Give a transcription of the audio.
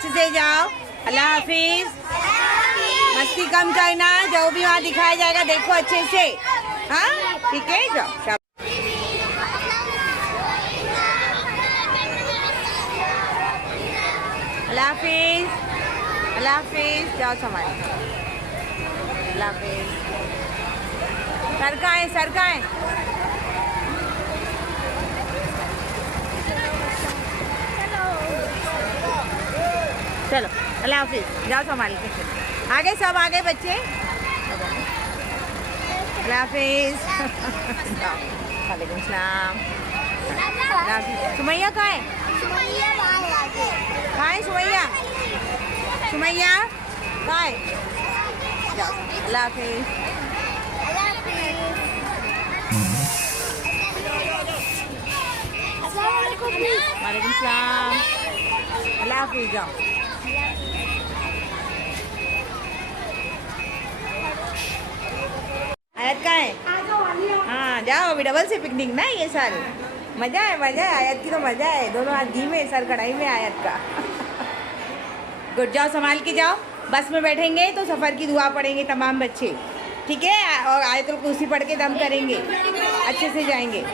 अच्छे से जाओ। अल्लाह हाफिज। मस्ती कम करना, जो भी वहाँ दिखाया जाएगा देखो अच्छे से। हाँ ठीक है, जाओ। अल्लाह हाफिज। अल्लाह हाफिज। जाओ संभाल। अल्लाह हाफिज। सर का है, सर का है। चलो अल्लाह हाफिज। जाओ संभाल के। आगे सब आगे बच्चे। अल्लाह हाफिज। वालेकुम सलाम। सुमैया कहाँ है? कहाँ है सुमैया? सुमैया कहाँ है? जाओ। अल्लाह हाफिज। वालेकुम सलाम। अल्लाह हाफिज। जाओ। आयत कहाँ है? हाँ जाओ अभी, डबल से पिकनिक ना ये साल। मज़ा है, मज़ा है। आयत की तो मज़ा है, दोनों हाथ घी में सर कढ़ाई में आयत का। गुड, जाओ संभाल के जाओ। बस में बैठेंगे तो सफ़र की दुआ पढ़ेंगे तमाम बच्चे, ठीक है? और आयतुल कुर्सी पढ़ के दम करेंगे, अच्छे से जाएंगे।